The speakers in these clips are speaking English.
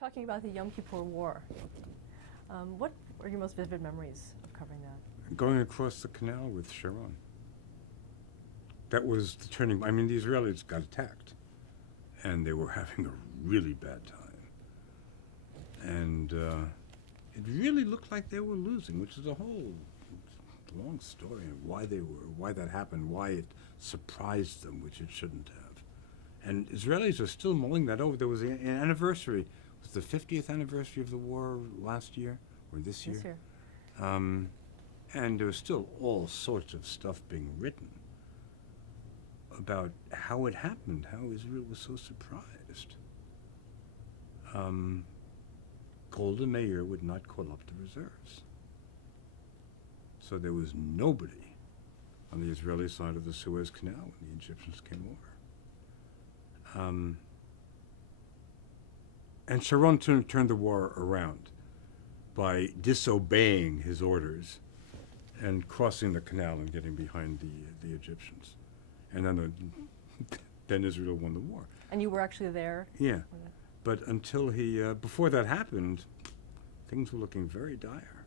Talking about the Yom Kippur War, what are your most vivid memories of covering that? Going across the canal with Sharon. That was the turning. I mean, the Israelis got attacked, and they were having a really bad time. And it really looked like they were losing, which is a whole long story of why that happened, why it surprised them, which it shouldn't have. And Israelis are still mulling that over. There was an anniversary. It was the 50th anniversary of the war last year, or this year? This year. And there was still all sorts of stuff being written about how it happened, how Israel was so surprised. Golda Meir would not call up the reserves. So there was nobody on the Israeli side of the Suez Canal when the Egyptians came over. And Sharon turned the war around by disobeying his orders and crossing the canal and getting behind the Egyptians. And then Israel won the war. And you were actually there? Yeah. But until before that happened, things were looking very dire.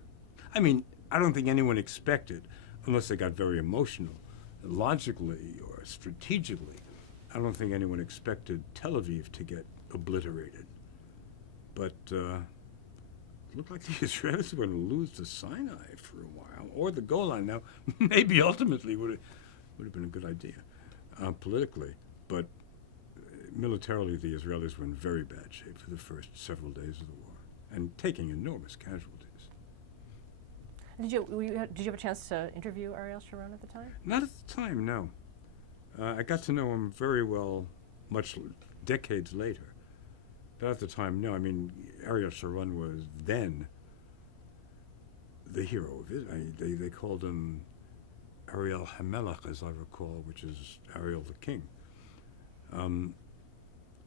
I mean, I don't think anyone expected, unless they got very emotional, logically or strategically, I don't think anyone expected Tel Aviv to get obliterated. But it looked like the Israelis were going to lose to Sinai for a while, or the Golan. Now, maybe ultimately would have been a good idea politically, but militarily the Israelis were in very bad shape for the first several days of the war, and taking enormous casualties. Did you have a chance to interview Ariel Sharon at the time? Not at the time, no. I got to know him very well, decades later. But at the time, no. I mean, Ariel Sharon was then the hero of Israel. They called him Ariel Hamelach, as I recall, which is Ariel the king.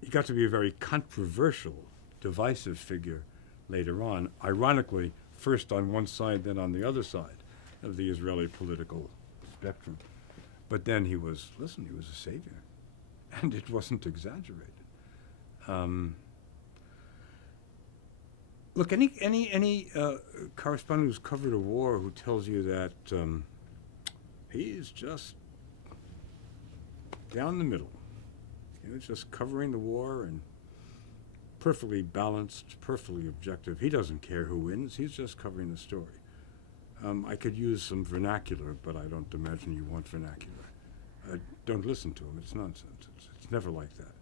He got to be a very controversial, divisive figure later on. Ironically, first on one side, then on the other side of the Israeli political spectrum. But then he was a savior, and it wasn't exaggerated. Look, any correspondent who's covered a war who tells you that he's just down the middle, just covering the war and perfectly balanced, perfectly objective. He doesn't care who wins. He's just covering the story. I could use some vernacular, but I don't imagine you want vernacular. Don't listen to him. It's nonsense. It's never like that.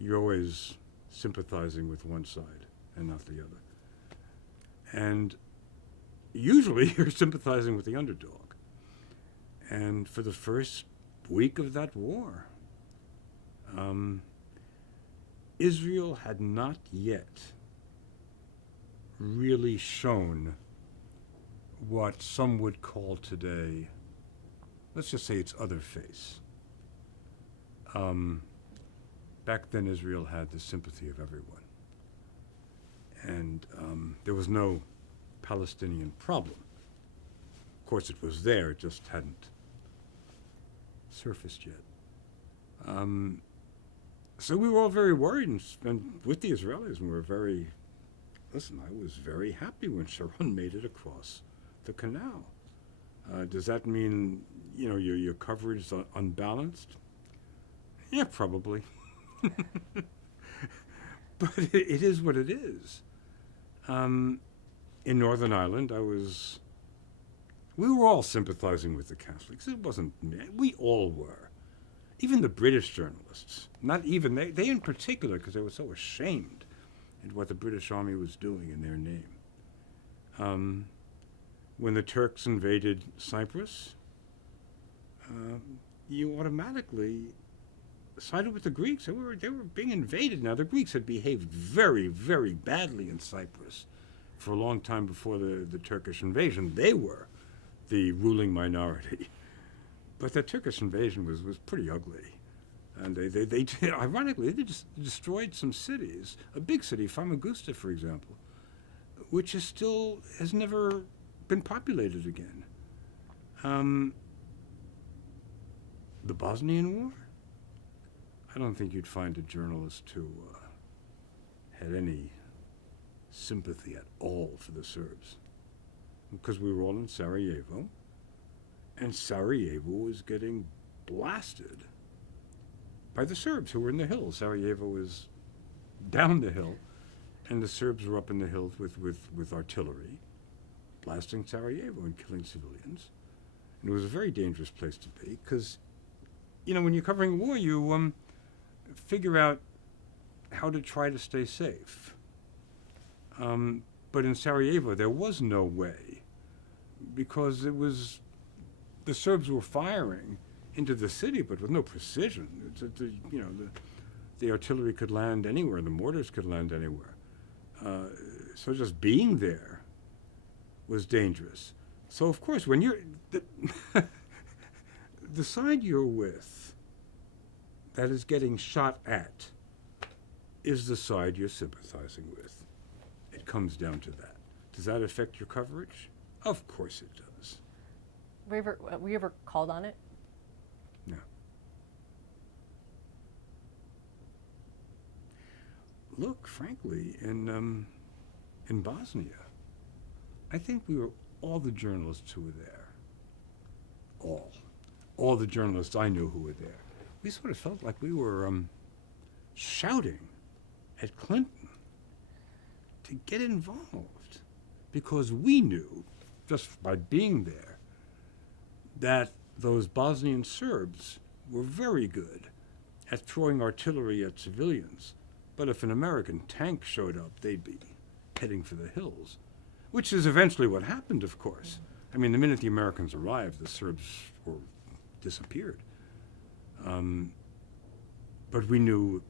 You're always sympathizing with one side and not the other. And usually you're sympathizing with the underdog. And for the first week of that war, Israel had not yet really shown what some would call today, let's just say, its other face. Back then, Israel had the sympathy of everyone. And there was no Palestinian problem. Of course, it was there, it just hadn't surfaced yet. So we were all very worried, and with the Israelis, and we were very, I was very happy when Sharon made it across the canal. Does that mean, your coverage is unbalanced? Yeah, probably. But it is what it is. In Northern Ireland, we were all sympathizing with the Catholics. It wasn't me. We all were. Even the British journalists, not even they in particular, because they were so ashamed at what the British Army was doing in their name. When the Turks invaded Cyprus, you automatically sided with the Greeks. They were being invaded. Now, the Greeks had behaved very, very badly in Cyprus for a long time before the Turkish invasion. They were the ruling minority. But the Turkish invasion was pretty ugly. And they ironically, they just destroyed some cities. A big city, Famagusta, for example, which has never been populated again. The Bosnian War? I don't think you'd find a journalist who had any sympathy at all for the Serbs, because we were all in Sarajevo, and Sarajevo was getting blasted by the Serbs who were in the hills. Sarajevo was down the hill, and the Serbs were up in the hills with artillery, blasting Sarajevo and killing civilians. And it was a very dangerous place to be, because, when you're covering war, you figure out how to try to stay safe. But in Sarajevo, there was no way, because the Serbs were firing into the city, but with no precision. The artillery could land anywhere, the mortars could land anywhere. So just being there was dangerous. So of course, when you're the side you're with that is getting shot at is the side you're sympathizing with. It comes down to that. Does that affect your coverage? Of course it does. Were you ever called on it? No. Look, frankly, in Bosnia, I think we were all the journalists who were there. All the journalists I knew who were there. We sort of felt like we were shouting at Clinton to get involved, because we knew, just by being there, that those Bosnian Serbs were very good at throwing artillery at civilians. But if an American tank showed up, they'd be heading for the hills, which is eventually what happened, of course. I mean, the minute the Americans arrived, the Serbs disappeared. But we knew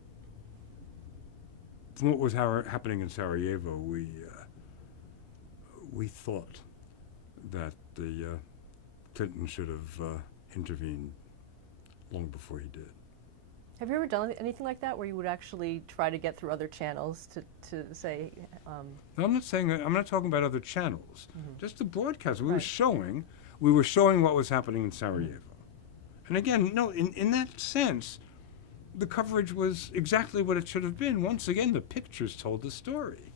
from what was happening in Sarajevo, we thought that the Clinton should have intervened long before he did. Have you ever done anything like that, where you would actually try to get through other channels to say? No, I'm not talking about other channels. Just the broadcast. We Right. were showing what was happening in Sarajevo. And again, no, in that sense, the coverage was exactly what it should have been. Once again, the pictures told the story.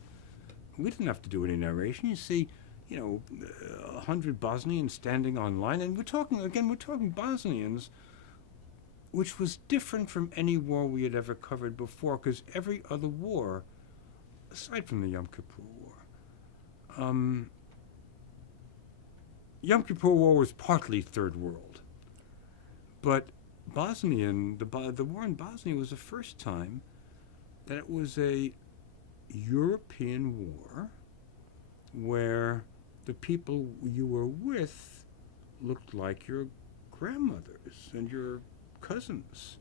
We didn't have to do any narration. You see, 100 Bosnians standing on line, and we're talking Bosnians, which was different from any war we had ever covered before, because every other war, aside from the Yom Kippur War, Yom Kippur War was partly Third World, but the war in Bosnia was the first time that it was a European war where the people you were with looked like your grandmothers and your cousins.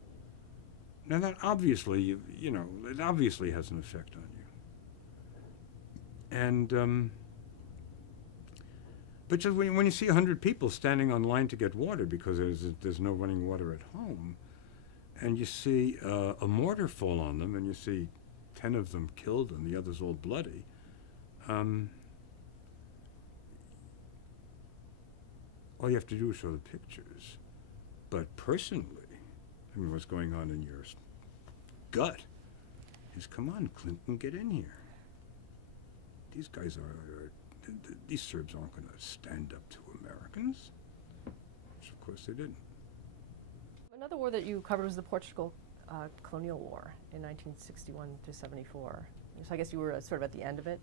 Now that obviously, it obviously has an effect on you. And, but just when you see 100 people standing on line to get water because there's no running water at home, and you see a mortar fall on them, and you see 10 of them killed and the others all bloody, all you have to do is show the pictures. But personally, what's going on in your gut is, come on, Clinton, get in here. These guys these Serbs aren't going to stand up to Americans. Which, of course, they didn't. Another war that you covered was the Portugal colonial war in 1961 to 74. So I guess you were sort of at the end of it,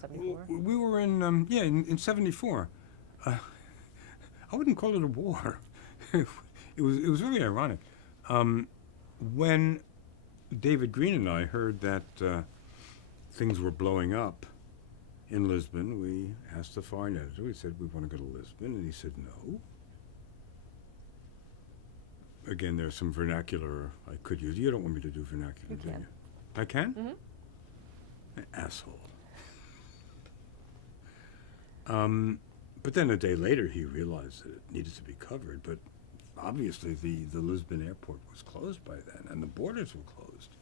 74? We were in 74. I wouldn't call it a war. It was very ironic. When David Green and I heard that things were blowing up in Lisbon, we asked the foreign editor. We said, we want to go to Lisbon, and he said no. Again, there's some vernacular I could use. You don't want me to do vernacular, You do can. you? I can? Mm-hmm. Asshole. But then a day later, he realized that it needed to be covered. But obviously, the Lisbon airport was closed by then, and the borders were closed.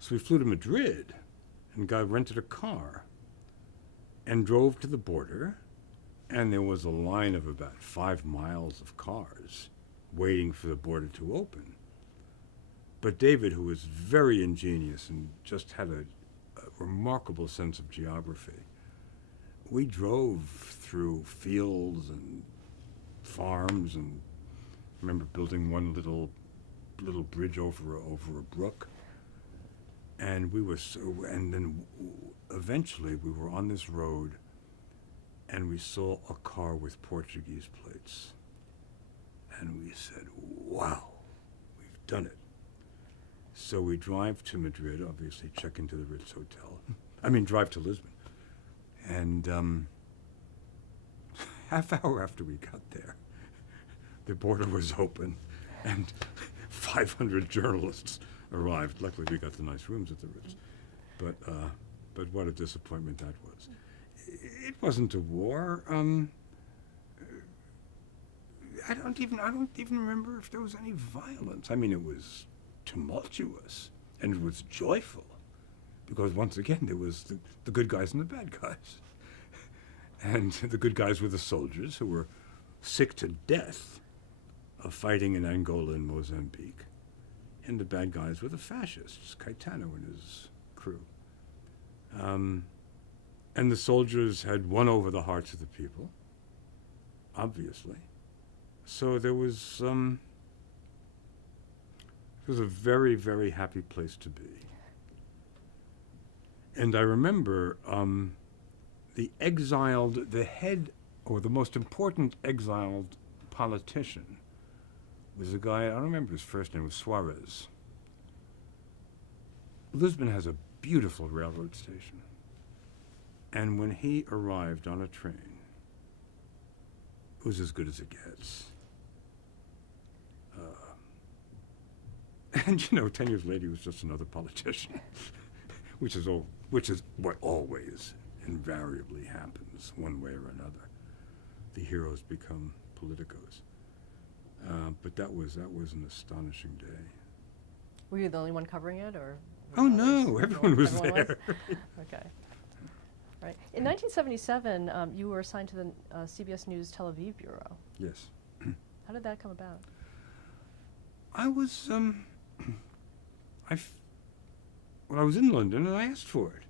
So we flew to Madrid and rented a car and drove to the border, and there was a line of about 5 miles of cars waiting for the border to open. But David, who was very ingenious and just had a remarkable sense of geography. We drove through fields and farms, and I remember building one little bridge over a brook. And we were and then eventually we were on this road, and we saw a car with Portuguese plates. And we said, wow, we've done it. So we drive to Madrid, obviously check into the Ritz Hotel. Drive to Lisbon. And half hour after we got there, the border was open, and 500 journalists arrived. Luckily, we got the nice rooms at the Ritz. But what a disappointment that was. It wasn't a war. I don't even remember if there was any violence. It was tumultuous, and it was joyful, because once again there was the good guys and the bad guys. And the good guys were the soldiers who were sick to death of fighting in Angola and Mozambique, and the bad guys were the fascists, Caetano and his crew. And the soldiers had won over the hearts of the people, obviously. So there was it was a very, very happy place to be. And I remember the head, or the most important exiled politician, was a guy, I don't remember his first name, was Suarez. Lisbon has a beautiful railroad station. And when he arrived on a train, it was as good as it gets. And 10 years later, he was just another politician, which is what always invariably happens, one way or another. The heroes become politicos. But that was an astonishing day. Were you the only one covering it, or? Oh no, everyone was everyone there. Okay. Right. In 1977, you were assigned to the CBS News Tel Aviv bureau. Yes. How did that come about? I was I was in London, and I asked for it.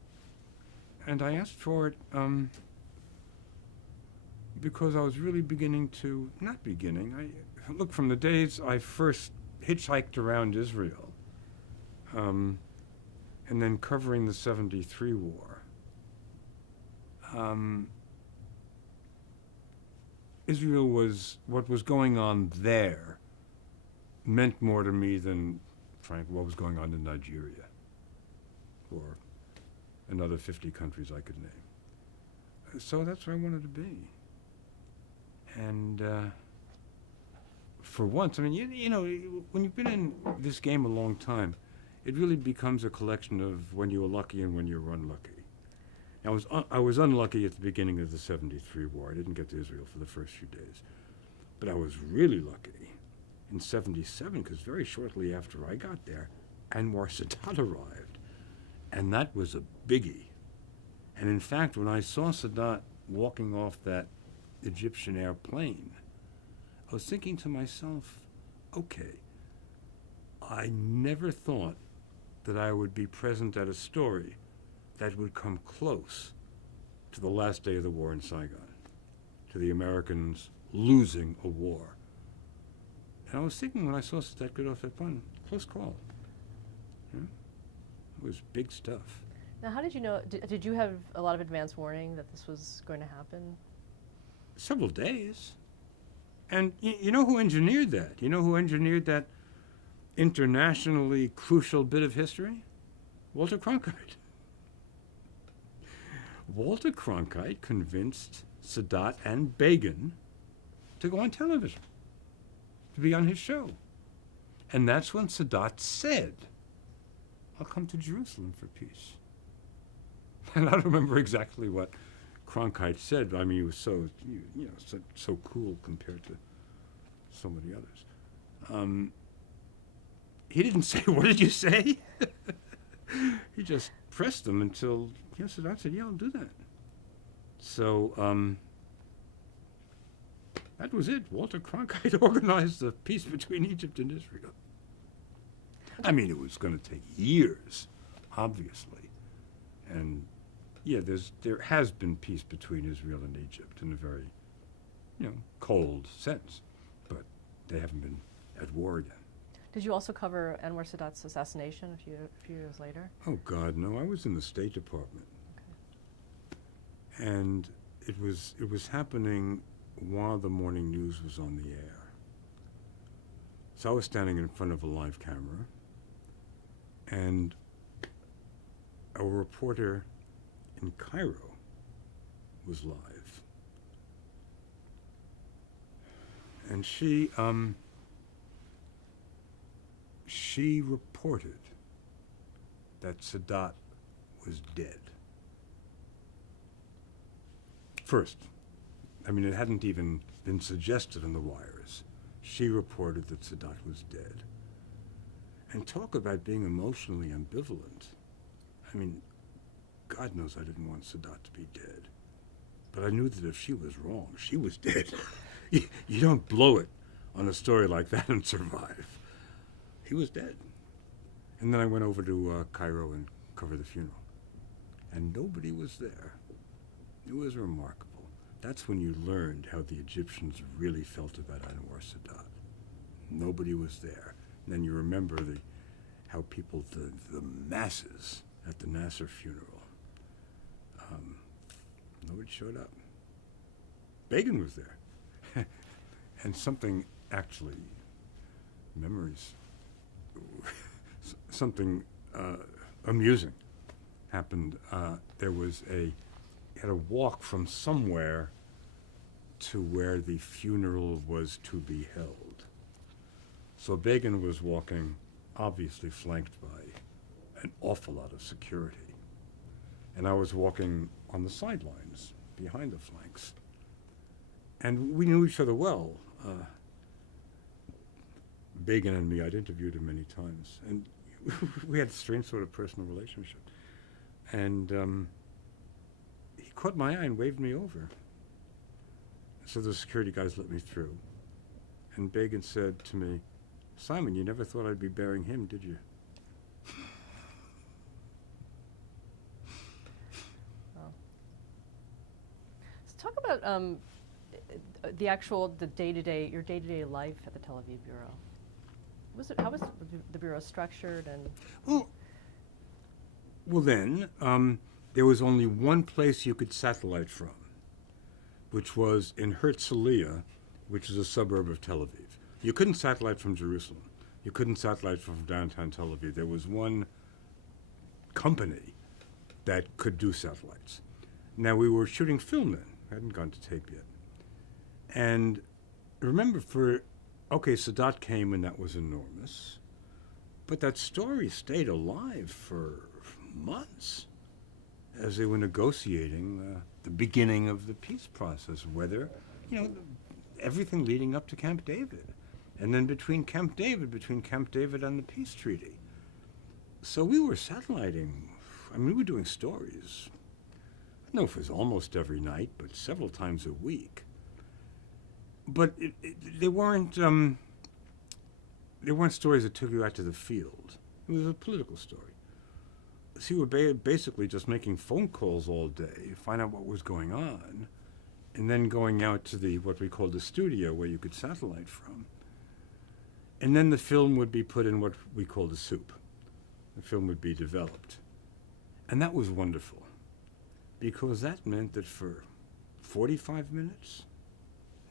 And I asked for it because I was really look, from the days I first hitchhiked around Israel, and then covering the 73 war, Israel what was going on there meant more to me than, frankly, what was going on in Nigeria or another 50 countries I could name. So that's where I wanted to be. And for once, when you've been in this game a long time, it really becomes a collection of when you were lucky and when you were unlucky. I was unlucky at the beginning of the 73 war. I didn't get to Israel for the first few days. But I was really lucky in 77, because very shortly after I got there, Anwar Sadat arrived. And that was a biggie. And in fact, when I saw Sadat walking off that Egyptian airplane, I was thinking to myself, okay, I never thought that I would be present at a story that would come close to the last day of the war in Saigon, to the Americans losing a war. And I was thinking, when I saw Sadat get off that plane, close call. It was big stuff. Now, how did you know? Did you have a lot of advance warning that this was going to happen? Several days. And you know who engineered that? You know who engineered that internationally crucial bit of history? Walter Cronkite. Walter Cronkite convinced Sadat and Begin to go on television, to be on his show. And that's when Sadat said, I'll come to Jerusalem for peace. And I don't remember exactly what Cronkite said. He was so, so cool compared to so many others. He didn't say, what did you say? He just pressed them until Sadat said, yeah, I'll do that. So that was it. Walter Cronkite organized the peace between Egypt and Israel. It was going to take years, obviously. And yeah, there has been peace between Israel and Egypt in a very, cold sense, but they haven't been at war again. Did you also cover Anwar Sadat's assassination a few years later? Oh God, no! I was in the State Department, and it was happening while the morning news was on the air. So I was standing in front of a live camera, and a reporter in Cairo was live, and she reported that Sadat was dead. First, I mean, it hadn't even been suggested on the wires. She reported that Sadat was dead. And talk about being emotionally ambivalent. I mean, God knows I didn't want Sadat to be dead. But I knew that if she was wrong, she was dead. You don't blow it on a story like that and survive. He was dead. And then I went over to Cairo and covered the funeral. And nobody was there. It was remarkable. That's when you learned how the Egyptians really felt about Anwar Sadat. Nobody was there. And then you remember how people, the masses at the Nasser funeral, nobody showed up. Begin was there. And something actually, memories, something amusing happened. There was had a walk from somewhere to where the funeral was to be held. So Begin was walking, obviously flanked by an awful lot of security. And I was walking on the sidelines, behind the flanks. And we knew each other well. Begin and me, I'd interviewed him many times. And we had a strange sort of personal relationship. And he caught my eye and waved me over. So the security guys let me through. And Begin said to me, "Simon, you never thought I'd be burying him, did you?" Wow. So talk about the day-to-day, your day-to-day life at the Tel Aviv Bureau. How was the Bureau structured and? Well then, there was only one place you could satellite from, which was in Herzliya, which is a suburb of Tel Aviv. You couldn't satellite from Jerusalem. You couldn't satellite from downtown Tel Aviv. There was one company that could do satellites. Now, we were shooting film then. Hadn't gone to tape yet. And remember, Sadat came and that was enormous. But that story stayed alive for months as they were negotiating the beginning of the peace process, whether, everything leading up to Camp David. And then between Camp David and the peace treaty. So we were satelliting. I mean, we were doing stories. I don't know if it was almost every night, but several times a week. But they weren't stories that took you out to the field. It was a political story. So you were basically just making phone calls all day, find out what was going on, and then going out to what we called the studio where you could satellite from. And then the film would be put in what we called the soup. The film would be developed. And that was wonderful, because that meant that for 45 minutes,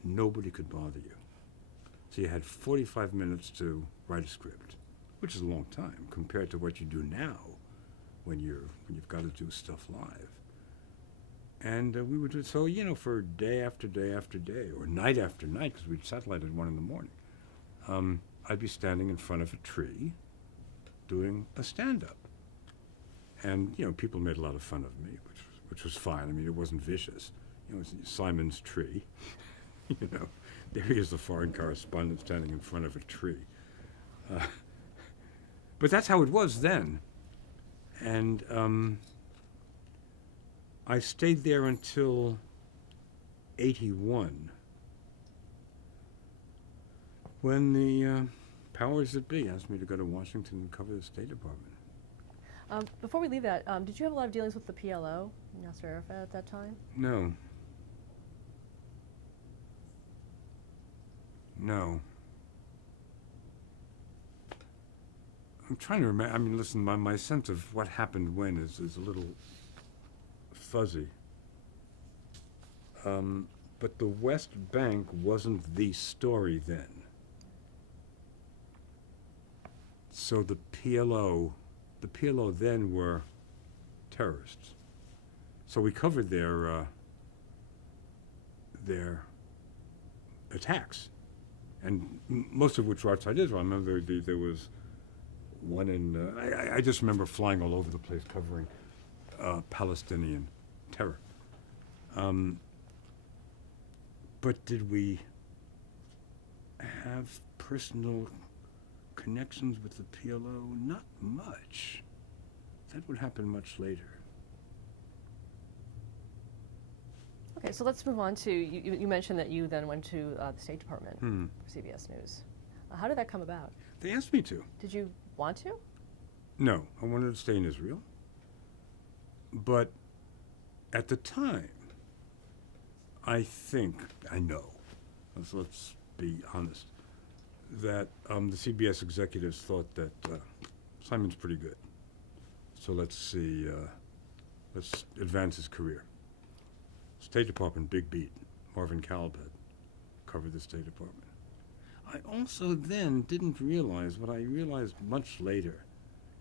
nobody could bother you. So you had 45 minutes to write a script, which is a long time compared to what you do now when you've got to do stuff live. And we would do so, for day after day after day, or night after night, because we'd satellite at 1 in the morning. I'd be standing in front of a tree doing a stand-up. And, people made a lot of fun of me, which was fine. I mean, it wasn't vicious. It was Simon's tree. There he is, the foreign correspondent standing in front of a tree. But that's how it was then. And I stayed there until 81, when the powers that be asked me to go to Washington and cover the State Department. Before we leave that, did you have a lot of dealings with the PLO, Nasser Arafat, at that time? No. No. I'm trying to remember. I mean, listen, my sense of what happened when is a little fuzzy. But the West Bank wasn't the story then. So the PLO then were terrorists. So we covered their attacks, and most of which were outside Israel. I remember there was one in. I just remember flying all over the place covering Palestinian terror. But did we have personal connections with the PLO? Not much. That would happen much later. Okay, so let's move on to, you mentioned that you then went to the State Department for CBS News. How did that come about? They asked me to. Did you want to? No, I wanted to stay in Israel. But at the time, I know, let's be honest, that the CBS executives thought that Simon's pretty good. So let's advance his career. State Department, big beat. Marvin Kalb had covered the State Department. I also then didn't realize what I realized much later,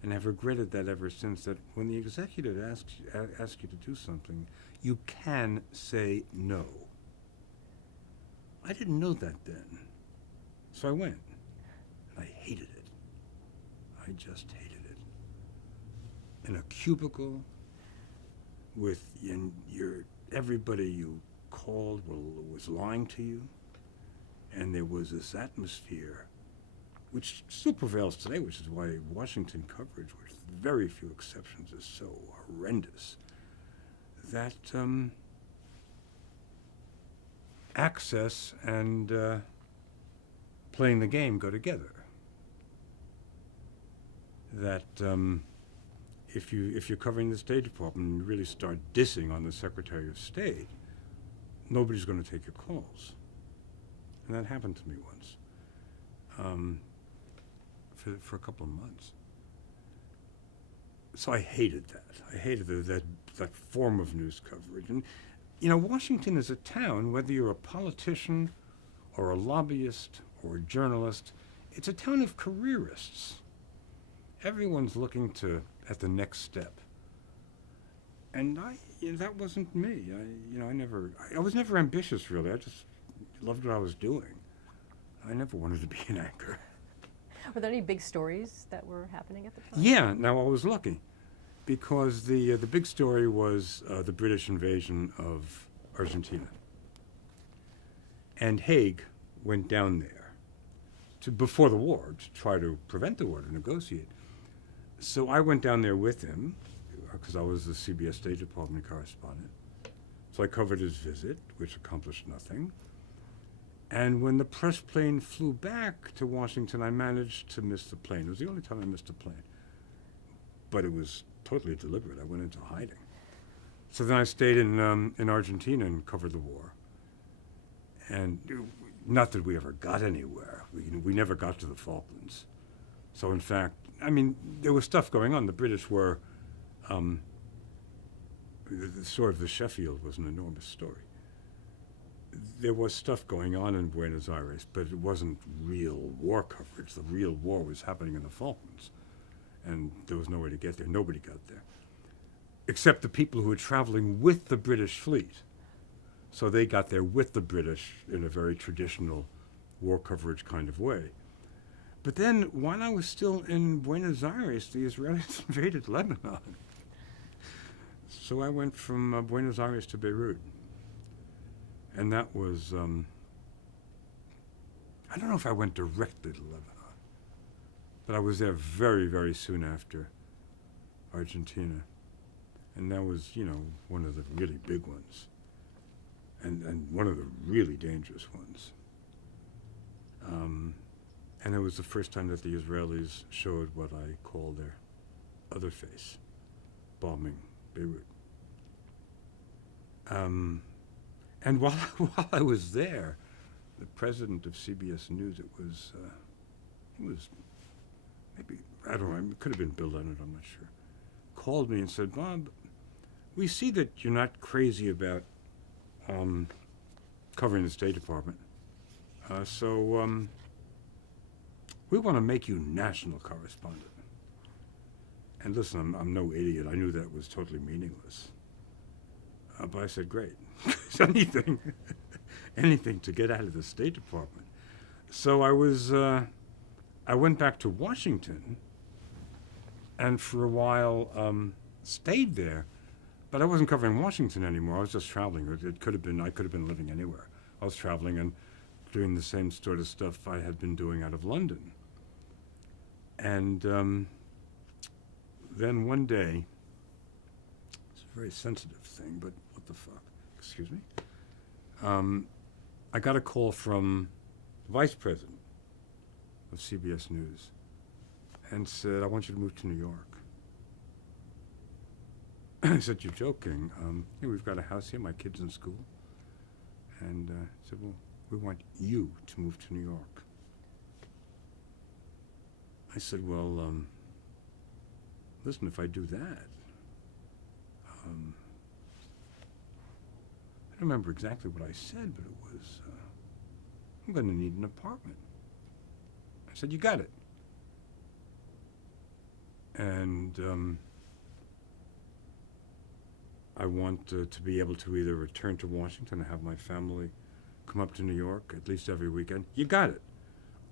and have regretted that ever since, that when the executive asks you to do something, you can say no. I didn't know that then. So I went. And I hated it. I just hated it. In a cubicle with everybody you called was lying to you. And there was this atmosphere which still prevails today, which is why Washington coverage, with very few exceptions, is so horrendous. That access and playing the game go together. That if you're covering the State Department and you really start dissing on the Secretary of State, nobody's going to take your calls. And that happened to me once. For a couple of months. So I hated that. I hated that form of news coverage. And, Washington is a town, whether you're a politician or a lobbyist or a journalist, it's a town of careerists. Everyone's looking at the next step. And that wasn't me. I was never ambitious, really. I just loved what I was doing. I never wanted to be an anchor. Were there any big stories that were happening at the time? Yeah, now I was lucky, because the big story was the British invasion of Argentina. And Haig went down there before the war to try to prevent the war, to negotiate. So I went down there with him, because I was the CBS State Department correspondent. So I covered his visit, which accomplished nothing. And when the press plane flew back to Washington, I managed to miss the plane. It was the only time I missed a plane. But it was totally deliberate. I went into hiding. So then I stayed in Argentina and covered the war. And not that we ever got anywhere. We never got to the Falklands. So in fact, there was stuff going on. The British were, the story of the Sheffield was an enormous story. There was stuff going on in Buenos Aires, but it wasn't real war coverage. The real war was happening in the Falklands, and there was no way to get there. Nobody got there, except the people who were traveling with the British fleet. So they got there with the British in a very traditional war coverage kind of way. But then, while I was still in Buenos Aires, the Israelis invaded Lebanon. So I went from Buenos Aires to Beirut. And that was, I don't know if I went directly to Lebanon, but I was there very, very soon after Argentina. And that was, one of the really big ones, and one of the really dangerous ones. And it was the first time that the Israelis showed what I call their other face, bombing Beirut. And while I was there, the president of CBS News, it was maybe, I don't know, it could have been Bill Leonard, I'm not sure, called me and said, Bob, we see that you're not crazy about covering the State Department. So we want to make you national correspondent. And listen, I'm no idiot. I knew that was totally meaningless. But I said, great. anything, anything to get out of the State Department. So I went back to Washington and for a while stayed there. But I wasn't covering Washington anymore. I was just traveling. It could have been, I could have been living anywhere. I was traveling and doing the same sort of stuff I had been doing out of London. And then one day, it's a very sensitive thing, but what the fuck? Excuse me. I got a call from the vice president of CBS News and said, I want you to move to New York. I said, you're joking. Yeah, we've got a house here, my kid's in school. And I said, well, we want you to move to New York. I said, well, listen, if I do that, I don't remember exactly what I said, but it was, I'm going to need an apartment. I said, you got it. And I want to be able to either return to Washington and have my family come up to New York at least every weekend. You got it.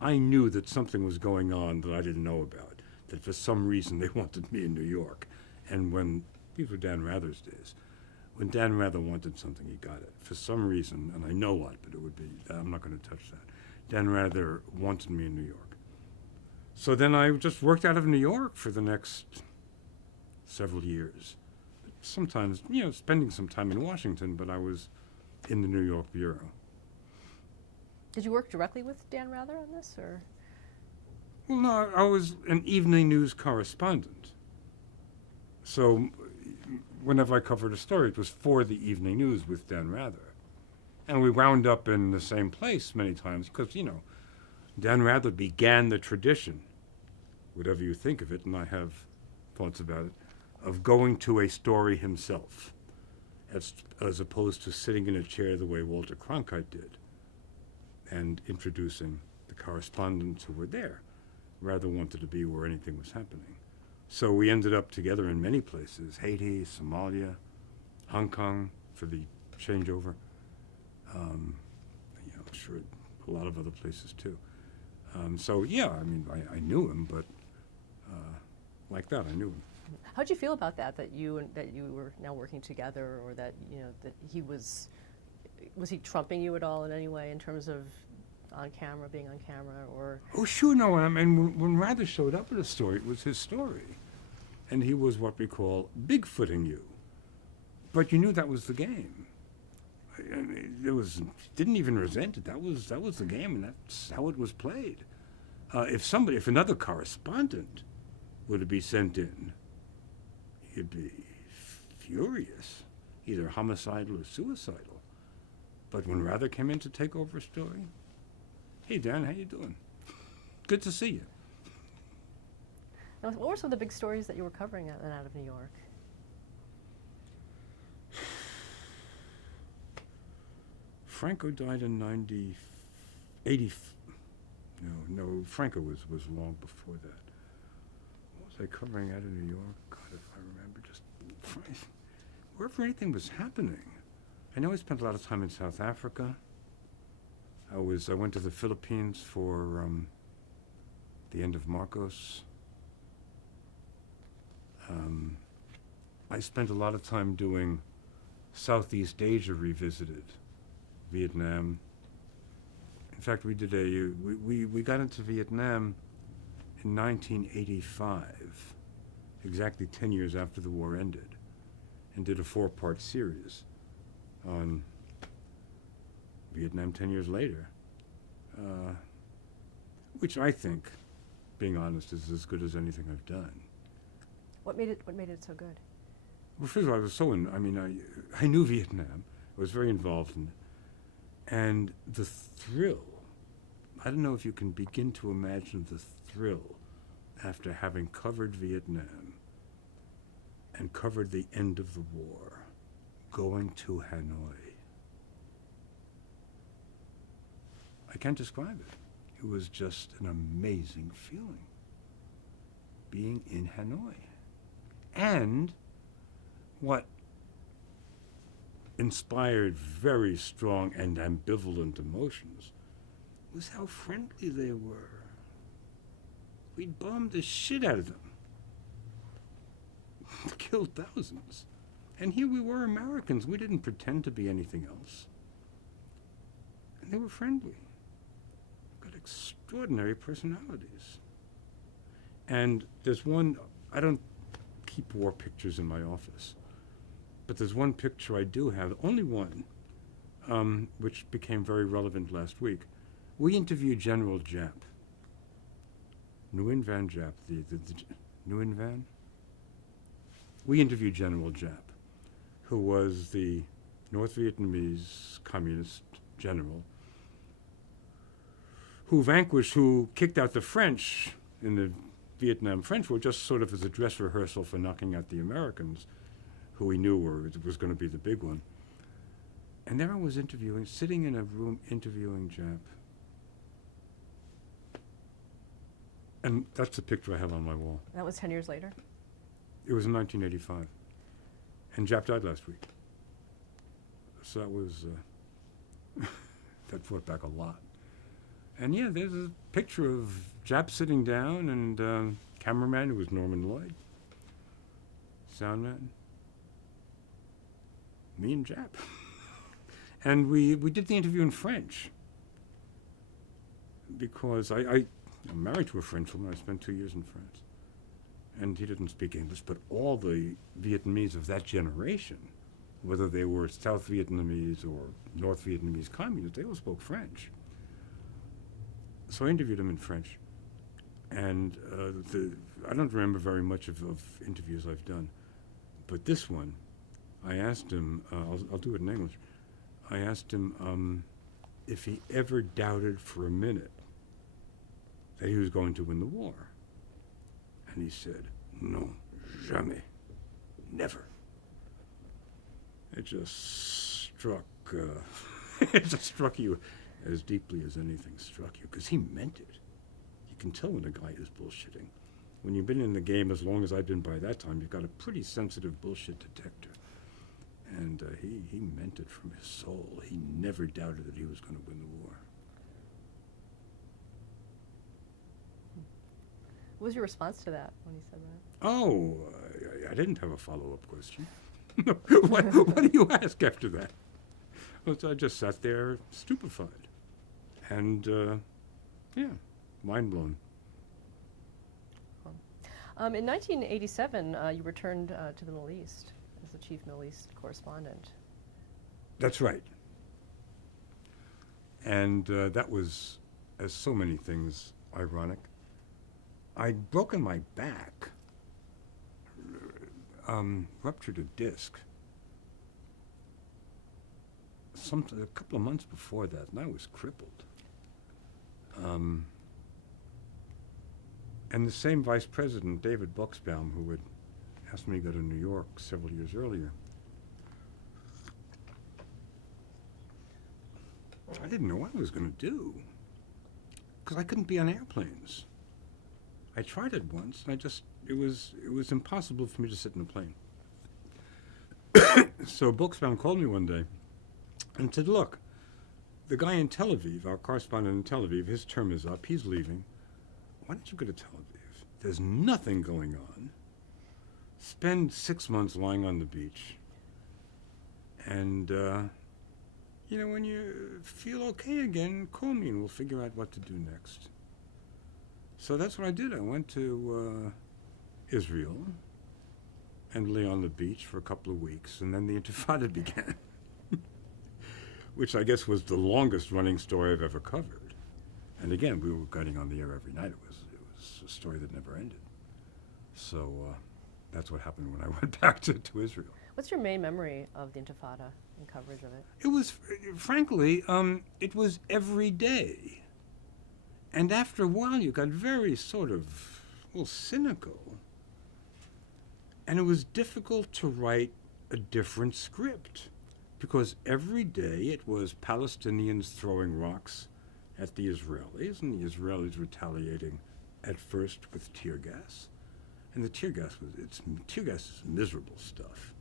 I knew that something was going on that I didn't know about, that for some reason they wanted me in New York. And when, these were Dan Rather's days, when Dan Rather wanted something, he got it. For some reason, and I know what, but it would be, I'm not going to touch that. Dan Rather wanted me in New York. So then I just worked out of New York for the next several years. Sometimes, you know, spending some time in Washington, but I was in the New York bureau. Did you work directly with Dan Rather on this, or? Well, no, I was an evening news correspondent. So whenever I covered a story, it was for the evening news with Dan Rather. And we wound up in the same place many times because, you know, Dan Rather began the tradition, whatever you think of it, and I have thoughts about it, of going to a story himself, as opposed to sitting in a chair the way Walter Cronkite did and introducing the correspondents who were there. Rather wanted to be where anything was happening. So we ended up together in many places, Haiti, Somalia, Hong Kong for the changeover. You know, I'm sure a lot of other places too. So yeah, I mean, I knew him, but like that, I knew him. How'd you feel about that? That you were now working together, or that that he was he trumping you at all in any way in terms of being on camera, or? Oh, sure, no. I mean, when Rather showed up at a story, it was his story, and he was what we call Bigfooting you. But you knew that was the game. I mean, didn't even resent it. That was the game, and that's how it was played. If another correspondent were to be sent in, he'd be furious, either homicidal or suicidal. But when Rather came in to take over a story, hey Dan, how you doing? Good to see you. Now, what were some of the big stories that you were covering out of New York? Franco died in 80. No, Franco was long before that. What was I covering out of New York? God, if I remember, just wherever anything was happening. I know I spent a lot of time in South Africa. I went to the Philippines for the end of Marcos. I spent a lot of time doing Southeast Asia Revisited, Vietnam. In fact, we did we got into Vietnam in 1985, exactly 10 years after the war ended, and did a 4-part series on Vietnam 10 years later, which I think, being honest, is as good as anything I've done. What made it so good? Well, first of all, I was so I knew Vietnam. I was very involved in it. And the thrill, I don't know if you can begin to imagine the thrill after having covered Vietnam and covered the end of the war, going to Hanoi. I can't describe it. It was just an amazing feeling, being in Hanoi. And what inspired very strong and ambivalent emotions was how friendly they were. We bombed the shit out of them. Killed thousands. And here we were, Americans. We didn't pretend to be anything else. And they were friendly. Got extraordinary personalities. And there's one, I don't keep war pictures in my office, but there's one picture I do have, only one, which became very relevant last week. We interviewed General Giap. Nguyen Van Giap, the Nguyen Van? We interviewed General Giap, who was the North Vietnamese communist general who kicked out the French in the Vietnam French War just sort of as a dress rehearsal for knocking out the Americans, who we knew was going to be the big one. And there I was sitting in a room interviewing Giap. And that's the picture I have on my wall. That was 10 years later? It was in 1985. And Giap died last week. So that was, that brought back a lot. And yeah, there's a picture of Giap sitting down and cameraman, who was Norman Lloyd, sound man, me and Giap. And we did the interview in French because I'm married to a French woman. I spent 2 years in France. And he didn't speak English, but all the Vietnamese of that generation, whether they were South Vietnamese or North Vietnamese communists, they all spoke French. So I interviewed him in French. And I don't remember very much of interviews I've done, but this one, I asked him, I'll do it in English, I asked him if he ever doubted for a minute that he was going to win the war. And he said, "Non, jamais, never." It just struck, it just struck you as deeply as anything struck you, because he meant it. You can tell when a guy is bullshitting. When you've been in the game as long as I've been by that time, you've got a pretty sensitive bullshit detector. And he meant it from his soul. He never doubted that he was going to win the war. What was your response to that when he said that? Oh, I didn't have a follow-up question. what do you ask after that? Well, so I just sat there stupefied. And, yeah, mind blown. In 1987, you returned to the Middle East as the chief Middle East correspondent. That's right. And that was, as so many things, ironic. I'd broken my back, ruptured a disc, a couple of months before that, and I was crippled. And the same vice president, David Buxbaum, who had asked me to go to New York several years earlier, I didn't know what I was going to do, because I couldn't be on airplanes. I tried it once, and it was impossible for me to sit in a plane. So Buxbaum called me one day and said, "Look, the guy in Tel Aviv, our correspondent in Tel Aviv, his term is up, he's leaving. Why don't you go to Tel Aviv? There's nothing going on. Spend 6 months lying on the beach. And, when you feel okay again, call me and we'll figure out what to do next." So that's what I did. I went to Israel and lay on the beach for a couple of weeks, and then the Intifada began, which I guess was the longest running story I've ever covered. And again, we were getting on the air every night. It was a story that never ended. So that's what happened when I went back to Israel. What's your main memory of the Intifada and coverage of it? It was, frankly, it was every day. And after a while, you got very sort of, well, cynical. And it was difficult to write a different script because every day it was Palestinians throwing rocks at the Israelis, and the Israelis retaliating at first with tear gas. And the tear gas is miserable stuff.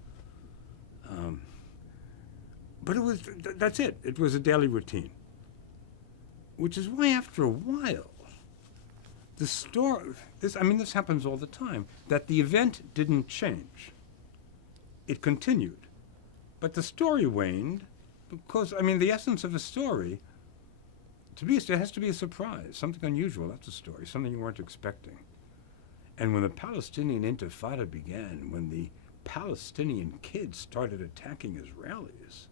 But it was, that's it. It was a daily routine. Which is why after a while, the story, this happens all the time, that the event didn't change. It continued. But the story waned because, the essence of a story, it has to be a surprise, something unusual. That's a story, something you weren't expecting. And when the Palestinian Intifada began, when the Palestinian kids started attacking Israelis,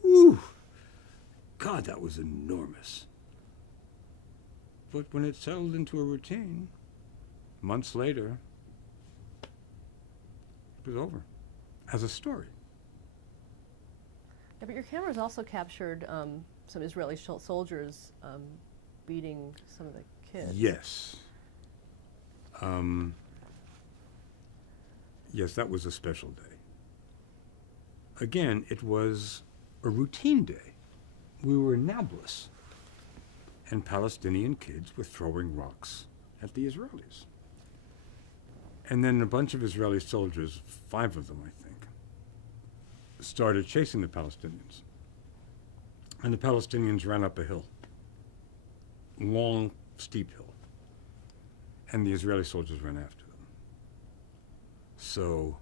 whew, God, that was enormous. But when it settled into a routine, months later, it was over as a story. Yeah, but your cameras also captured some Israeli soldiers beating some of the kids. Yes. Yes, that was a special day. Again, it was a routine day. We were in Nablus, and Palestinian kids were throwing rocks at the Israelis. And then a bunch of Israeli soldiers, 5 of them, I think, started chasing the Palestinians. And the Palestinians ran up a hill, long, steep hill. And the Israeli soldiers ran after them. So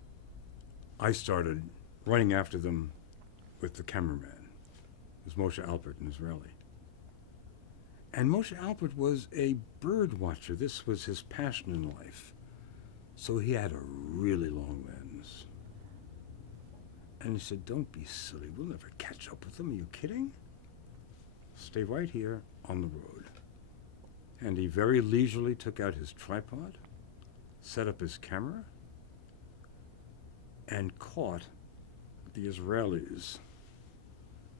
I started running after them with the cameraman. It was Moshe Alpert, an Israeli. And Moshe Alpert was a bird watcher. This was his passion in life. So he had a really long lens. And he said, "Don't be silly. We'll never catch up with them. Are you kidding? Stay right here on the road." And he very leisurely took out his tripod, set up his camera, and caught the Israelis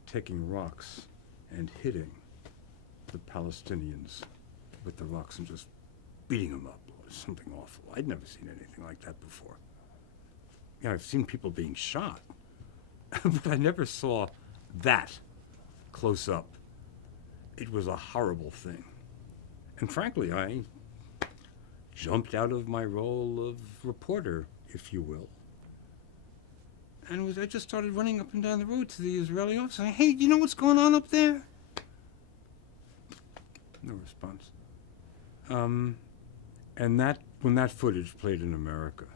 taking rocks and hitting the Palestinians with the rocks and just beating them up. It was something awful. I'd never seen anything like that before. Yeah, I've seen people being shot, but I never saw that close up. It was a horrible thing. And frankly, I jumped out of my role of reporter, if you will. And I just started running up and down the road to the Israeli officer saying, "Hey, you know what's going on up there?" No response. And when that footage played in America,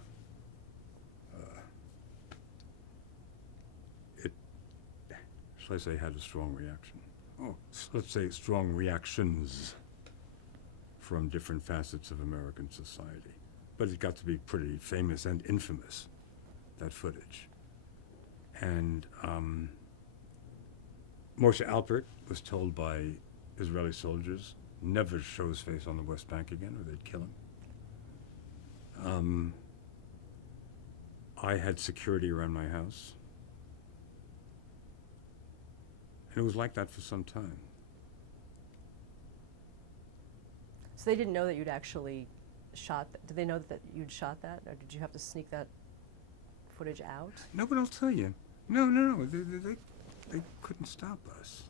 shall I say, had a strong reaction. Oh, let's say strong reactions from different facets of American society. But it got to be pretty famous and infamous, that footage. And Moshe Alpert was told by Israeli soldiers never to show his face on the West Bank again or they'd kill him. I had security around my house. And it was like that for some time. So they didn't know that you'd actually shot that? Did they know that you'd shot that? Or did you have to sneak that footage out? No, but I'll tell you. No. They couldn't stop us.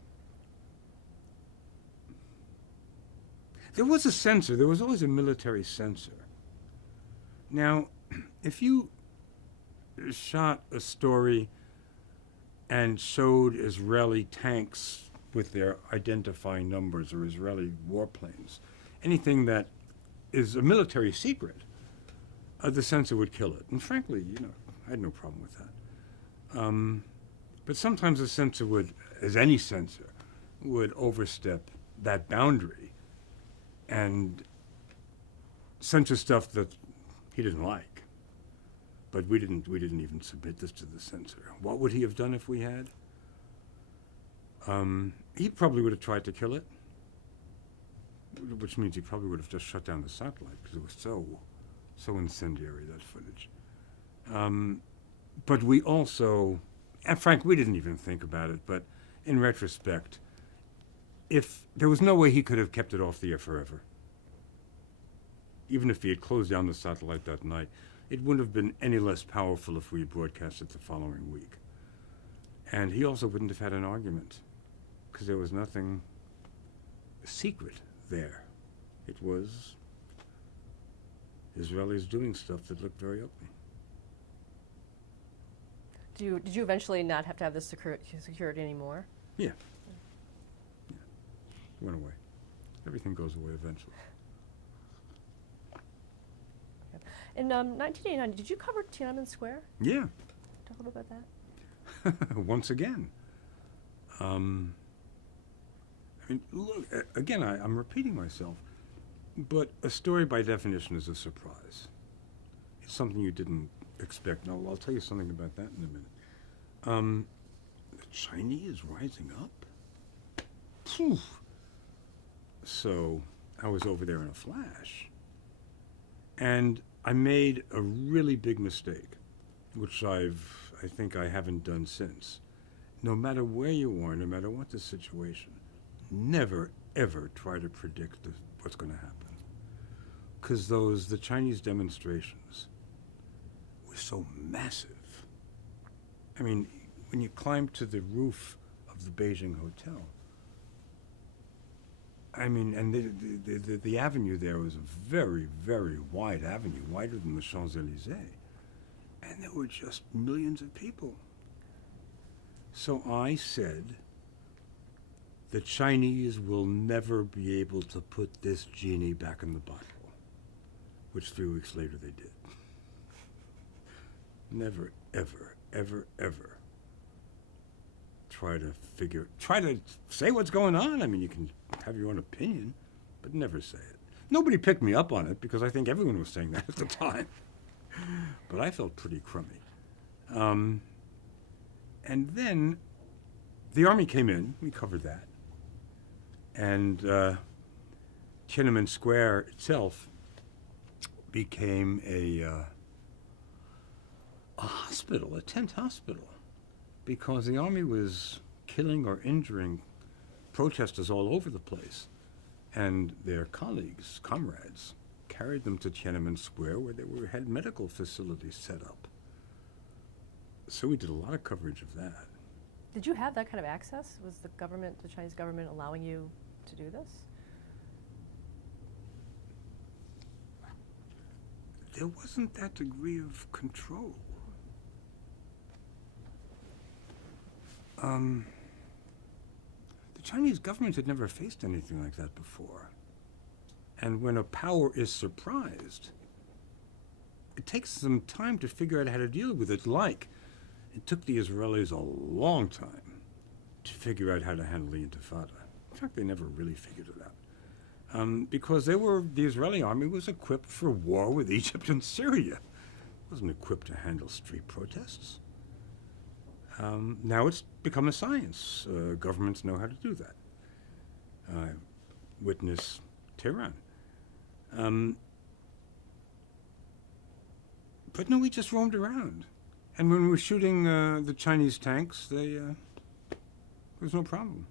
There was a censor. There was always a military censor. Now, if you shot a story and showed Israeli tanks with their identifying numbers or Israeli warplanes, anything that is a military secret, the censor would kill it. And frankly, I had no problem with that. But sometimes the censor would, as any censor, would overstep that boundary and censor stuff that he didn't like. But we didn't even submit this to the censor. What would he have done if we had? He probably would have tried to kill it, which means he probably would have just shut down the satellite because it was so So incendiary, that footage. But we also, and Frank, we didn't even think about it, but in retrospect, if there was no way he could have kept it off the air forever, even if he had closed down the satellite that night, it wouldn't have been any less powerful if we had broadcast it the following week. And he also wouldn't have had an argument, because there was nothing secret there. It was Israelis doing stuff that looked very ugly. Did you eventually not have to have this security anymore? Yeah. Yeah. It went away. Everything goes away eventually. In 1989, did you cover Tiananmen Square? Yeah. Talk a little about that. Once again. I mean, look, again, I'm repeating myself, but a story by definition is a surprise. It's something you didn't expect. Now, I'll tell you something about that in a minute. The Chinese rising up? Phew. So I was over there in a flash, and I made a really big mistake, which I think I haven't done since. No matter where you are, no matter what the situation, never, ever try to predict what's going to happen. Because the Chinese demonstrations were so massive. I mean, when you climb to the roof of the Beijing hotel, I mean, and the avenue there was a very, very wide avenue, wider than the Champs-Élysées. And there were just millions of people. So I said, the Chinese will never be able to put this genie back in the bottle, which 3 weeks later they did. Never, ever, ever, ever try to say what's going on. I mean, you can have your own opinion, but never say it. Nobody picked me up on it because I think everyone was saying that at the time. But I felt pretty crummy. And then the army came in. We covered that. And Tiananmen Square itself became a hospital, a tent hospital, because the army was killing or injuring protesters all over the place. And their colleagues, comrades, carried them to Tiananmen Square where they had medical facilities set up. So we did a lot of coverage of that. Did you have that kind of access? Was the Chinese government allowing you to do this? There wasn't that degree of control. The Chinese government had never faced anything like that before. And when a power is surprised, it takes some time to figure out how to deal with it. Like, it took the Israelis a long time to figure out how to handle the Intifada. In fact, they never really figured it out. Because the Israeli army was equipped for war with Egypt and Syria. It wasn't equipped to handle street protests. Now it's become a science. Governments know how to do that. Witness Tehran. But no, we just roamed around. And when we were shooting the Chinese tanks, there was no problem.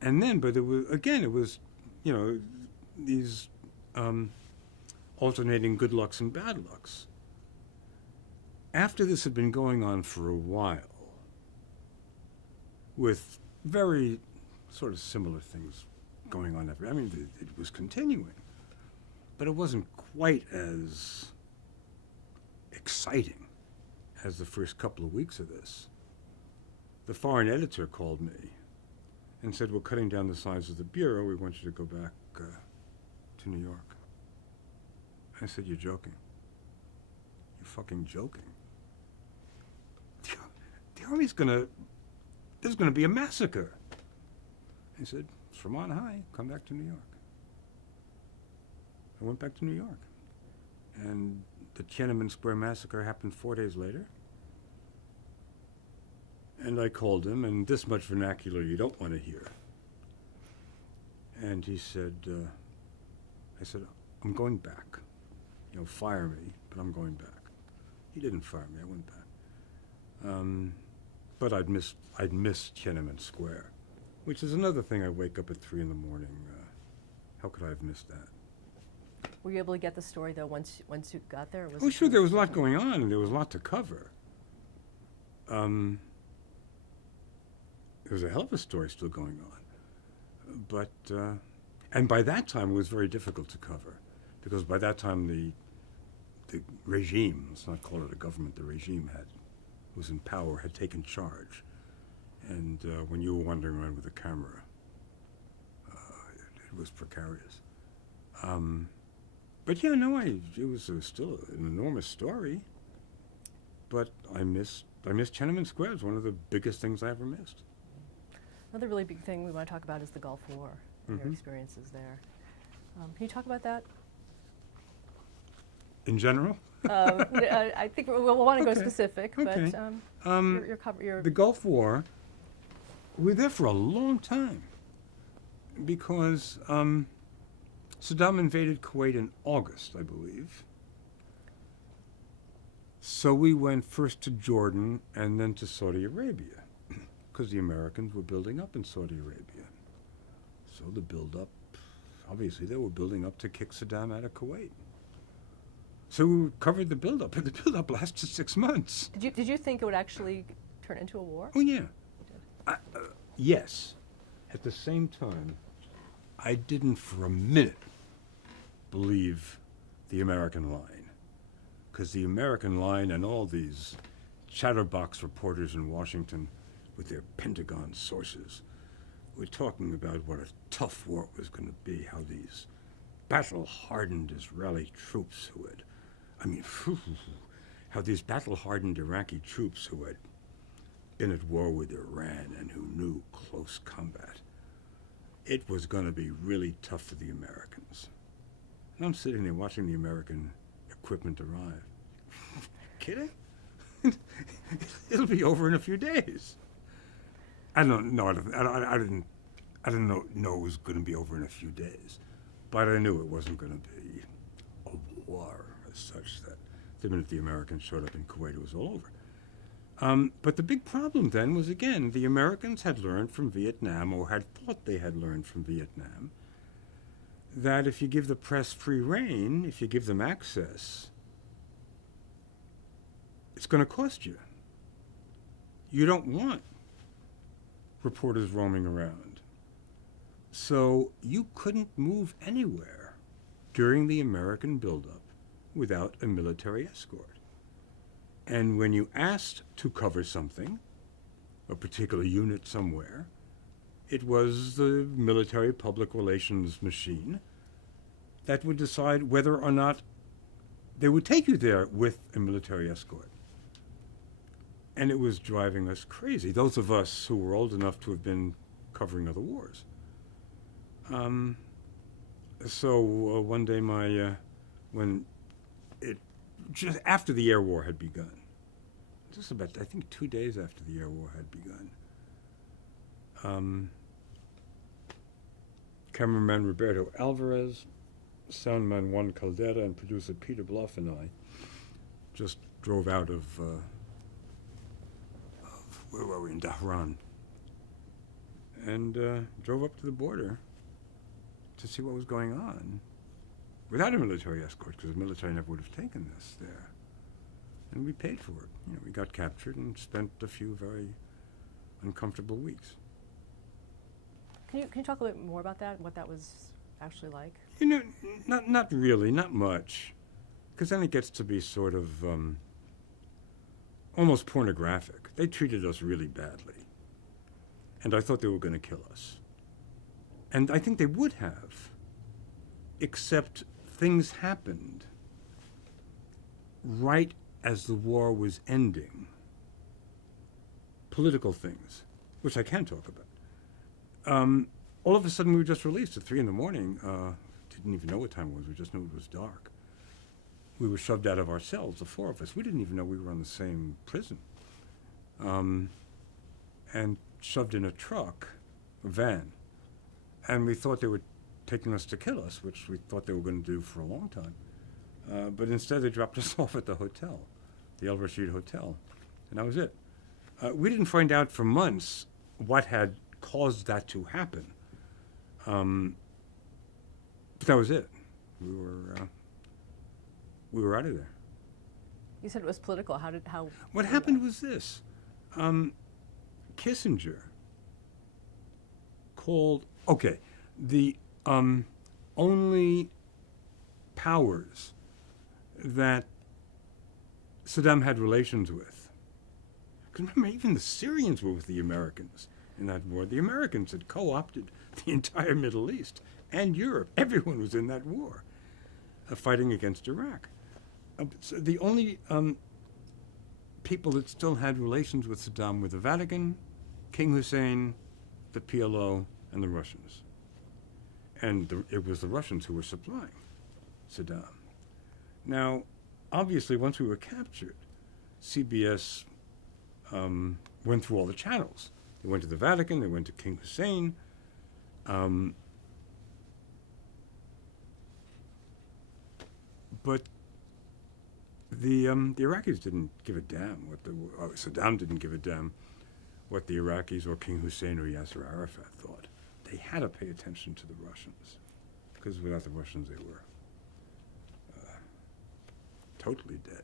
And then, but it was, these alternating good lucks and bad lucks. After this had been going on for a while, with very sort of similar things going on it was continuing, but it wasn't quite as exciting as the first couple of weeks of this. The foreign editor called me and said, "We're cutting down the size of the bureau. We want you to go back to New York." I said, "You're joking. You're fucking joking. The army's there's gonna be a massacre." He said, "It's from on high. Come back to New York." I went back to New York. And the Tiananmen Square massacre happened 4 days later. And I called him, and this much vernacular you don't want to hear. And he said, I said, "I'm going back. fire me, but I'm going back. He didn't fire me. I went back. But I'd missed Tiananmen Square, which is another thing. I wake up at 3 in the morning. How could I have missed that? Were you able to get the story though once you got there? Or was Oh, it sure. kind There of was a lot something- going on, and there was a lot to cover. There was a hell of a story still going on, but and by that time it was very difficult to cover, because by that time the regime, let's not call it a government, the regime was in power, had taken charge, and when you were wandering around with a camera, it was precarious. But yeah, no, it was still an enormous story. But I missed Tiananmen Square. It's one of the biggest things I ever missed. Another really big thing we want to talk about is the Gulf War and your Mhm. experiences there. Can you talk about that? In general, I think we'll want to go Okay. specific, Okay. but your the Gulf War, we were there for a long time because Saddam invaded Kuwait in August, I believe. So we went first to Jordan and then to Saudi Arabia, because the Americans were building up in Saudi Arabia. So the build-up, obviously they were building up to kick Saddam out of Kuwait. So we covered the build-up, and the build-up lasted 6 months. did you think it would actually turn into a war? Oh, yeah. Yes. At the same time, I didn't for a minute believe the American line. Because the American line and all these chatterbox reporters in Washington with their Pentagon sources were talking about what a tough war it was going to be, how these battle-hardened Israeli troops who had, how these battle-hardened Iraqi troops who had been at war with Iran and who knew close combat, it was going to be really tough for the Americans. And I'm sitting there watching the American equipment arrive. Kidding? It'll be over in a few days. I didn't know it was going to be over in a few days, but I knew it wasn't going to be a war as such. That the minute the Americans showed up in Kuwait, it was all over. But the big problem then was, again, the Americans had learned from Vietnam, or had thought they had learned from Vietnam, that if you give the press free rein, if you give them access, it's going to cost you. You don't want reporters roaming around. So you couldn't move anywhere during the American buildup without a military escort. And when you asked to cover something, a particular unit somewhere, it was the military public relations machine that would decide whether or not they would take you there with a military escort. And it was driving us crazy, those of us who were old enough to have been covering other wars. So one day when it, just after the air war had begun, just about, I think 2 days after the air war had begun, cameraman Roberto Alvarez, soundman Juan Caldera, and producer Peter Bluff and I just drove out of where were we, in Dhahran, and drove up to the border to see what was going on without a military escort, because the military never would have taken us there. And we paid for it. You know, we got captured and spent a few very uncomfortable weeks. Can you talk a little bit more about that? What that was actually like? You know, not really, not much, because then it gets to be sort of almost pornographic. They treated us really badly, and I thought they were going to kill us. And I think they would have, except things happened right as the war was ending. Political things, which I can talk about. All of a sudden, we were just released at 3 in the morning. Didn't even know what time it was. We just knew it was dark. We were shoved out of our cells, the 4 of us. We didn't even know we were on the same prison. And shoved in a truck, a van. And we thought they were taking us to kill us, which we thought they were going to do for a long time. But instead they dropped us off at the hotel, the El Rashid Hotel, and that was it. We didn't find out for months what had caused that to happen. But that was it. We were out of there. You said it was political. How? What happened was this. Kissinger called, okay, the only powers that Saddam had relations with, because remember, even the Syrians were with the Americans in that war. The Americans had co-opted the entire Middle East and Europe. Everyone was in that war, fighting against Iraq. So the only people that still had relations with Saddam were the Vatican, King Hussein, the PLO, and the Russians. And it was the Russians who were supplying Saddam. Now, obviously, once we were captured, CBS went through all the channels. They went to the Vatican, they went to King Hussein. But the Iraqis didn't give a damn Saddam didn't give a damn what the Iraqis or King Hussein or Yasser Arafat thought. They had to pay attention to the Russians, because without the Russians they were totally dead.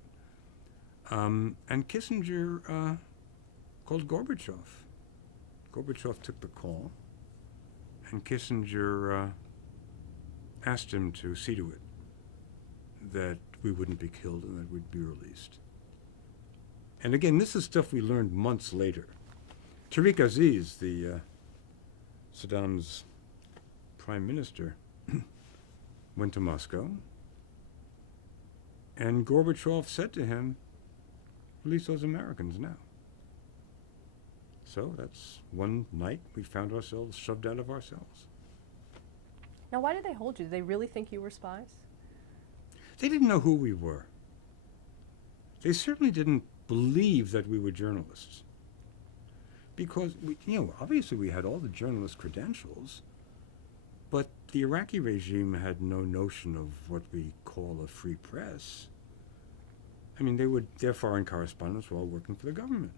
And Kissinger called Gorbachev. Gorbachev took the call, and Kissinger asked him to see to it that we wouldn't be killed and that we'd be released. And again, this is stuff we learned months later. Tariq Aziz, Saddam's prime minister, went to Moscow, and Gorbachev said to him, release those Americans now. So that's one night we found ourselves shoved out of our cells. Now, why did they hold you? Did they really think you were spies? They didn't know who we were. They certainly didn't believe that we were journalists. Because, obviously we had all the journalist credentials, but the Iraqi regime had no notion of what we call a free press. I mean, their foreign correspondents were all working for the government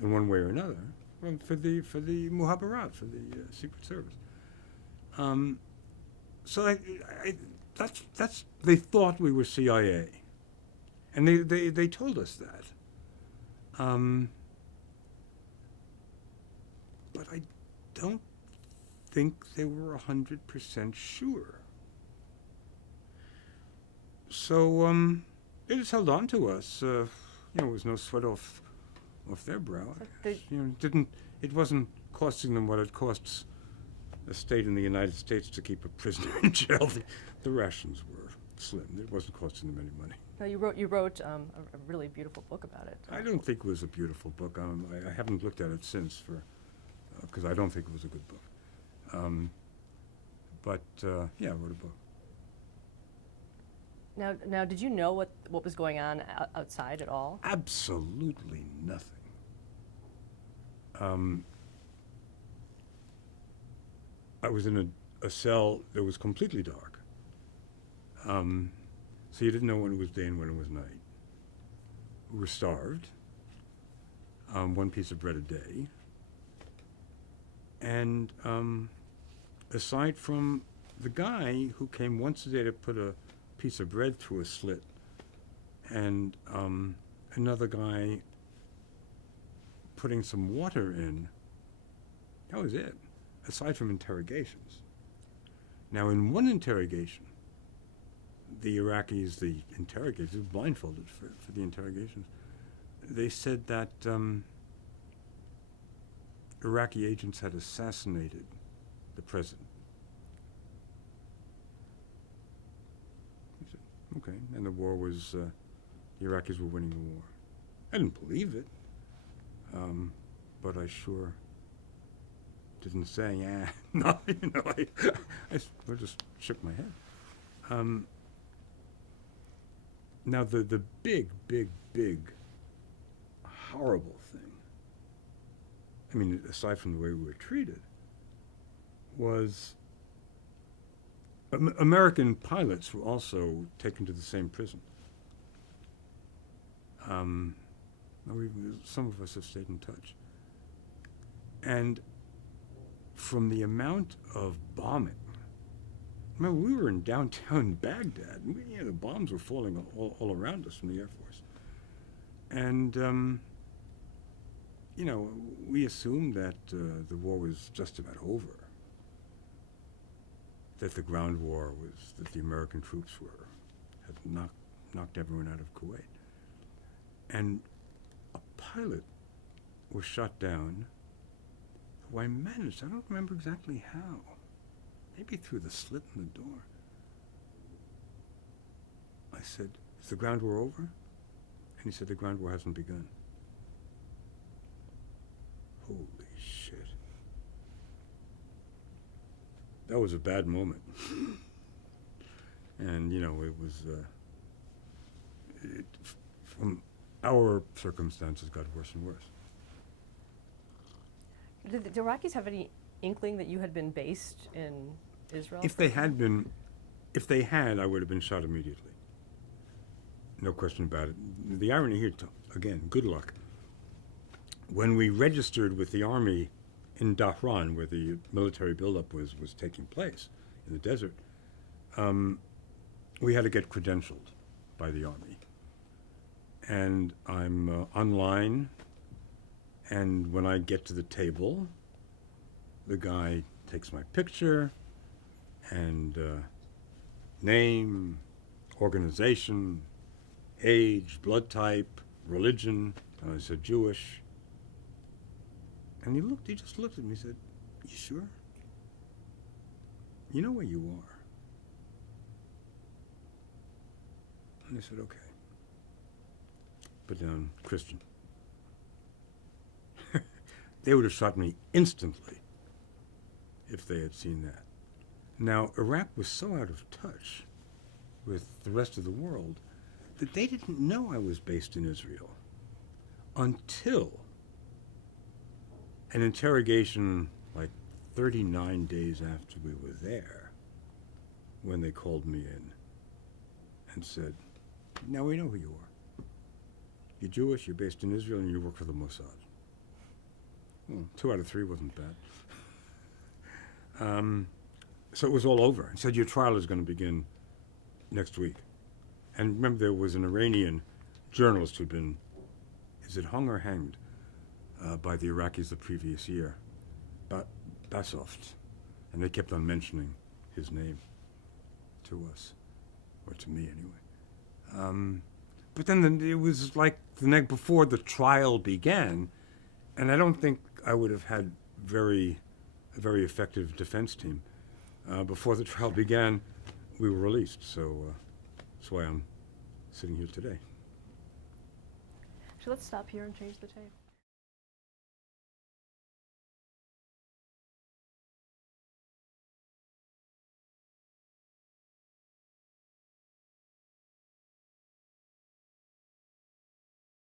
in one way or another, for the Muhabarat, for the Secret Service. So that's they thought we were CIA, and they told us that. But I don't think they were 100% sure. So they just held on to us. There was no sweat off their brow. It wasn't costing them what it costs a state in the United States to keep a prisoner in jail. The rations were slim. It wasn't costing them any money. No, you wrote a really beautiful book about it. I don't think it was a beautiful book. I haven't looked at it since because I don't think it was a good book. But I wrote a book. Now, did you know what was going on outside at all? Absolutely nothing. I was in a cell that was completely dark. So you didn't know when it was day and when it was night. We were starved. One piece of bread a day. And aside from the guy who came once a day to put a piece of bread through a slit, and another guy putting some water in, that was it, aside from interrogations. Now, in one interrogation, the Iraqis, the interrogators, blindfolded for the interrogations, they said that Iraqi agents had assassinated the president. He said, okay, and the war was, the Iraqis were winning the war. I didn't believe it, but I sure didn't say, no, I just shook my head. Now, the big, horrible thing, I mean, aside from the way we were treated, was American pilots were also taken to the same prison. Some of us have stayed in touch. And from the amount of bombing, remember, we were in downtown Baghdad, and the bombs were falling all around us from the Air Force. And, we assumed that the war was just about over, that the ground war was, that the American troops had knocked everyone out of Kuwait. And a pilot was shot down, who I managed, I don't remember exactly how, maybe through the slit in the door. I said, "Is the ground war over?" And he said, "The ground war hasn't begun." Holy shit. That was a bad moment. And, it was, from our circumstances, got worse and worse. Did the Iraqis have any inkling that you had been based in Israel? If they had, I would have been shot immediately. No question about it. The irony here, again, good luck. When we registered with the army in Dhahran, where the military buildup was taking place in the desert, we had to get credentialed by the army. And I'm online, and when I get to the table, the guy takes my picture and name, organization, age, blood type, religion, and I said Jewish. And he just looked at me and said, "You sure? You know where you are?" And I said, "Okay." Put down Christian. They would have shot me instantly if they had seen that. Now, Iraq was so out of touch with the rest of the world that they didn't know I was based in Israel until an interrogation like 39 days after we were there, when they called me in and said, "Now we know who you are. You're Jewish, you're based in Israel, and you work for the Mossad." Well, 2 out of 3 wasn't bad. So it was all over. He said, "Your trial is going to begin next week." And remember, there was an Iranian journalist who'd been, is it hung or hanged, by the Iraqis the previous year, Basoft. And they kept on mentioning his name to us, or to me anyway. But then it was like the night before the trial began, and I don't think I would have had a very effective defense team. Before the trial began, we were released, so that's why I'm sitting here today. So let's stop here and change the tape.